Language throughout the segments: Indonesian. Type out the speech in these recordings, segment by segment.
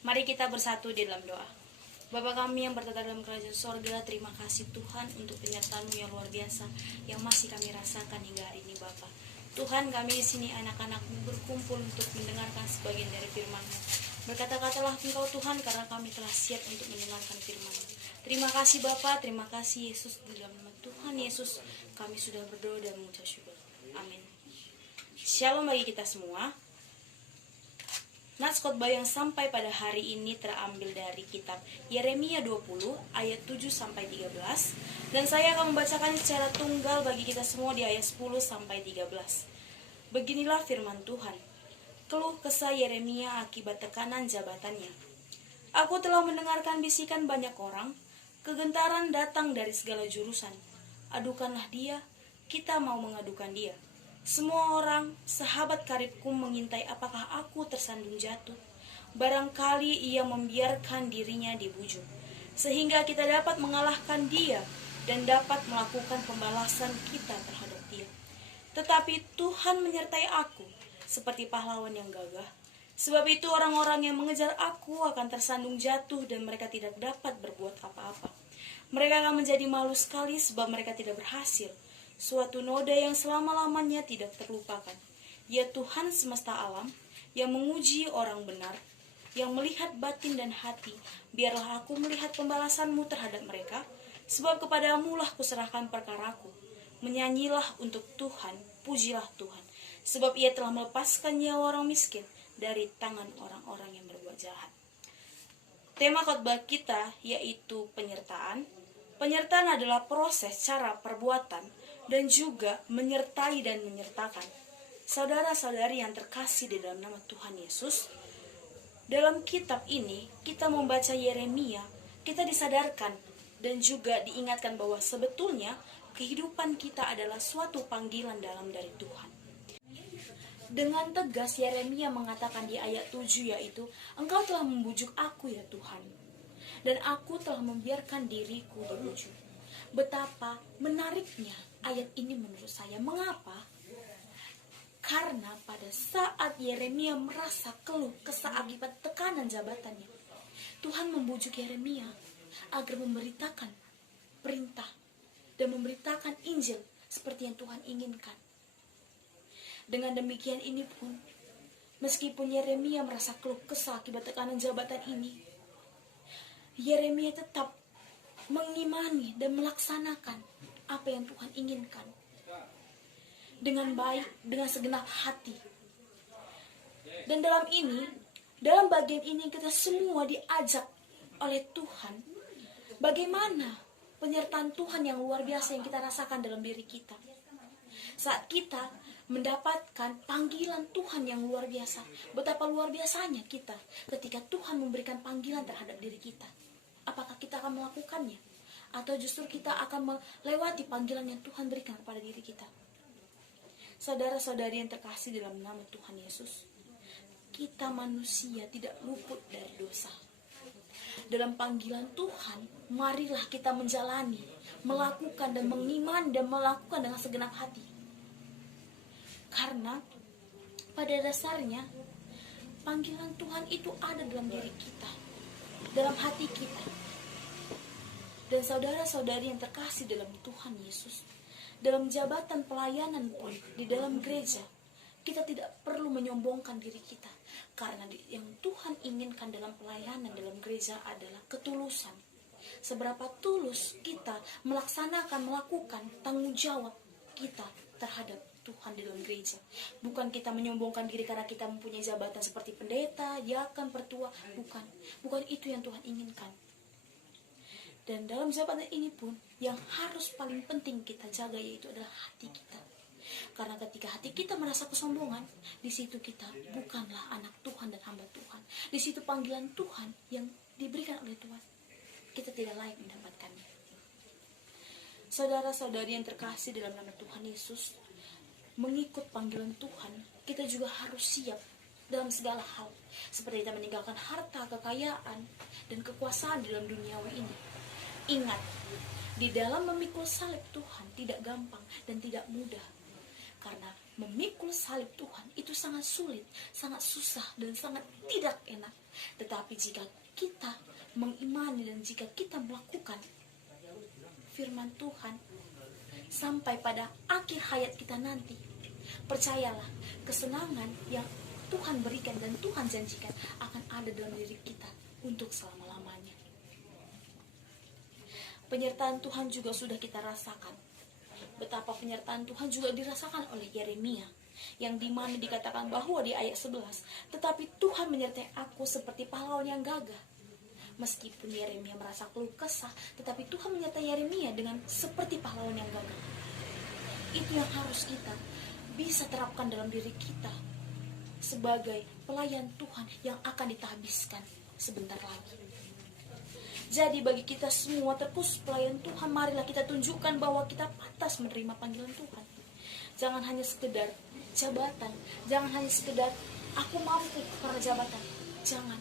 Mari kita bersatu di dalam doa. Bapa kami yang bertata dalam kerajaan sorga, terima kasih Tuhan untuk penyertaan-Mu yang luar biasa yang masih kami rasakan hingga hari ini Bapa. Tuhan, kami di sini anak-anak-Mu berkumpul untuk mendengarkan sebagian dari firman-Mu. Berkata-katalah Engkau Tuhan, karena kami telah siap untuk mendengarkan firman-Mu. Terima kasih Bapa, terima kasih Yesus. Di dalam nama Tuhan Yesus kami sudah berdoa dan mengucap syukur. Amin. Shalom bagi kita semua. Nats khotbah yang sampai pada hari ini terambil dari kitab Yeremia 20 ayat 7 sampai 13 dan saya akan membacakan secara tunggal bagi kita semua di ayat 10 sampai 13. Beginilah firman Tuhan. Keluh kesah Yeremia akibat tekanan jabatannya. Aku telah mendengarkan bisikan banyak orang, kegentaran datang dari segala jurusan. Adukanlah dia, kita mau mengadukan dia. Semua orang, sahabat karibku mengintai apakah aku tersandung jatuh. Barangkali ia membiarkan dirinya dibujuk, sehingga kita dapat mengalahkan dia dan dapat melakukan pembalasan kita terhadap dia. Tetapi Tuhan menyertai aku seperti pahlawan yang gagah. Sebab itu orang-orang yang mengejar aku akan tersandung jatuh dan mereka tidak dapat berbuat apa-apa. Mereka akan menjadi malu sekali sebab mereka tidak berhasil. Suatu noda yang selama-lamanya tidak terlupakan. Ya Tuhan semesta alam, yang menguji orang benar, yang melihat batin dan hati, biarlah aku melihat pembalasan-Mu terhadap mereka, sebab kepadamu lah kuserahkan perkaraku. Menyanyilah untuk Tuhan, pujilah Tuhan, sebab Ia telah melepaskan nyawa orang miskin dari tangan orang-orang yang berbuat jahat. Tema khotbah kita yaitu penyertaan. Penyertaan adalah proses, cara, perbuatan, dan juga menyertai dan menyertakan. Saudara-saudari yang terkasih di dalam nama Tuhan Yesus, dalam kitab ini kita membaca Yeremia, kita disadarkan dan juga diingatkan bahwa sebetulnya kehidupan kita adalah suatu panggilan dalam dari Tuhan. Dengan tegas Yeremia mengatakan di ayat 7 yaitu, Engkau telah membujuk aku ya Tuhan, dan aku telah membiarkan diriku dibujuk. Betapa menariknya ayat ini menurut saya. Mengapa? Karena pada saat Yeremia merasa keluh kesah akibat tekanan jabatannya, Tuhan membujuk Yeremia agar memberitakan perintah dan memberitakan Injil seperti yang Tuhan inginkan. Dengan demikian ini pun, meskipun Yeremia merasa keluh kesah akibat tekanan jabatan ini, Yeremia tetap mengimani dan melaksanakan apa yang Tuhan inginkan dengan baik, dengan segenap hati. Dan dalam bagian ini kita semua diajak oleh Tuhan bagaimana penyertaan Tuhan yang luar biasa yang kita rasakan dalam diri kita. Saat kita mendapatkan panggilan Tuhan yang luar biasa, betapa luar biasanya kita ketika Tuhan memberikan panggilan terhadap diri kita. Apakah kita akan melakukannya? Atau justru kita akan melewati panggilan yang Tuhan berikan kepada diri kita? Saudara-saudari yang terkasih dalam nama Tuhan Yesus, kita manusia tidak luput dari dosa. Dalam panggilan Tuhan, marilah kita menjalani, melakukan dan mengimani dan melakukan dengan segenap hati. Karena pada dasarnya panggilan Tuhan itu ada dalam diri kita, dalam hati kita. Dan saudara-saudari yang terkasih dalam Tuhan Yesus, dalam jabatan pelayanan pun di dalam gereja, kita tidak perlu menyombongkan diri kita. Karena yang Tuhan inginkan dalam pelayanan dalam gereja adalah ketulusan. Seberapa tulus kita melakukan tanggung jawab kita terhadap Tuhan di dalam gereja. Bukan kita menyombongkan diri karena kita mempunyai jabatan seperti pendeta, diakan, pertua. Bukan itu yang Tuhan inginkan. Dan dalam jabatan ini pun yang harus paling penting kita jaga yaitu adalah hati kita. Karena ketika hati kita merasa kesombongan, di situ kita bukanlah anak Tuhan dan hamba Tuhan. Di situ panggilan Tuhan yang diberikan oleh Tuhan, kita tidak layak mendapatkannya. Saudara-saudari yang terkasih dalam nama Tuhan Yesus, mengikut panggilan Tuhan, kita juga harus siap dalam segala hal. Seperti kita meninggalkan harta, kekayaan, dan kekuasaan di dalam duniawi ini. Ingat, di dalam memikul salib Tuhan tidak gampang dan tidak mudah. Karena memikul salib Tuhan itu sangat sulit, sangat susah, dan sangat tidak enak. Tetapi jika kita mengimani dan jika kita melakukan firman Tuhan sampai pada akhir hayat kita nanti, percayalah, kesenangan yang Tuhan berikan dan Tuhan janjikan akan ada dalam diri kita untuk selama-lamanya. Penyertaan Tuhan juga sudah kita rasakan. Betapa penyertaan Tuhan juga dirasakan oleh Yeremia, yang dimana dikatakan bahwa di ayat 11, tetapi Tuhan menyertai aku seperti pahlawan yang gagah. Meskipun Yeremia merasa keluh kesah, tetapi Tuhan menyertai Yeremia dengan seperti pahlawan yang gagah. Itu yang harus kita bisa terapkan dalam diri kita sebagai pelayan Tuhan yang akan ditahbiskan sebentar lagi. Jadi bagi kita semua terkhusus pelayan Tuhan, marilah kita tunjukkan bahwa kita pantas menerima panggilan Tuhan. Jangan hanya sekedar jabatan, jangan hanya sekedar aku mampu karena jabatan. Jangan,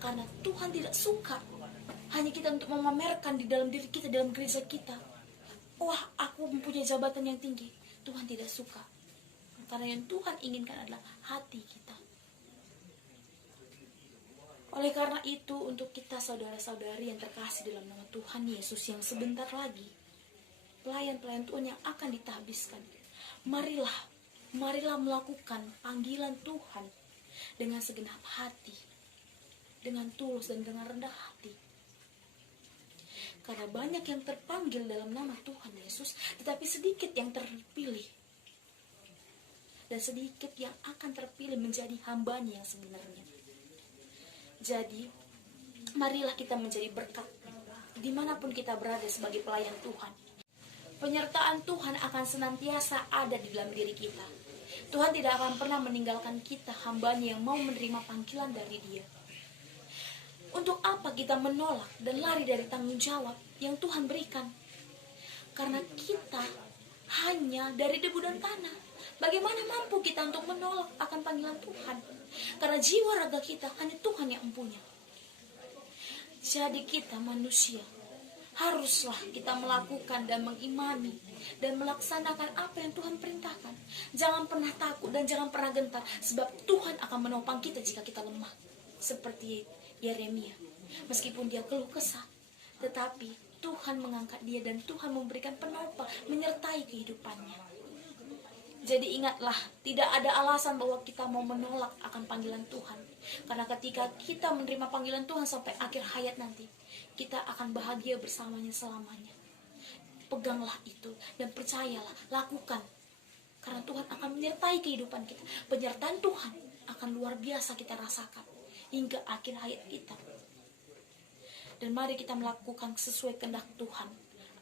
karena Tuhan tidak suka hanya kita untuk memamerkan di dalam diri kita, dalam gereja kita. Wah, aku mempunyai jabatan yang tinggi. Tuhan tidak suka. Karena yang Tuhan inginkan adalah hati kita. Oleh karena itu, untuk kita saudara-saudari yang terkasih dalam nama Tuhan Yesus yang sebentar lagi, pelayan-pelayan Tuhan yang akan ditahbiskan, marilah melakukan panggilan Tuhan dengan segenap hati, dengan tulus dan dengan rendah hati. Karena banyak yang terpanggil dalam nama Tuhan Yesus, tetapi sedikit yang terpilih. Dan sedikit yang akan terpilih menjadi hambanya yang sebenarnya. Jadi, marilah kita menjadi berkat dimanapun kita berada sebagai pelayan Tuhan. Penyertaan Tuhan akan senantiasa ada di dalam diri kita. Tuhan tidak akan pernah meninggalkan kita, hambanya yang mau menerima panggilan dari Dia. Untuk apa kita menolak dan lari dari tanggung jawab yang Tuhan berikan? Karena kita hanya dari debu dan tanah. Bagaimana mampu kita untuk menolak akan panggilan Tuhan? Karena jiwa raga kita hanya Tuhan yang mempunyai. Jadi kita manusia, haruslah kita melakukan dan mengimani dan melaksanakan apa yang Tuhan perintahkan. Jangan pernah takut dan jangan pernah gentar, sebab Tuhan akan menopang kita jika kita lemah. Seperti Yeremia, meskipun dia keluh kesah, tetapi Tuhan mengangkat dia dan Tuhan memberikan penopang, menyertai kehidupannya. Jadi ingatlah, tidak ada alasan bahwa kita mau menolak akan panggilan Tuhan. Karena ketika kita menerima panggilan Tuhan sampai akhir hayat nanti, kita akan bahagia bersamanya selamanya. Peganglah itu dan percayalah, lakukan. Karena Tuhan akan menyertai kehidupan kita. Penyertaan Tuhan akan luar biasa kita rasakan hingga akhir hayat kita. Dan mari kita melakukan sesuai kehendak Tuhan,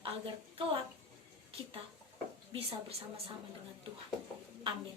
agar kelak kita bisa bersama-sama dengan Tuhan. Amin.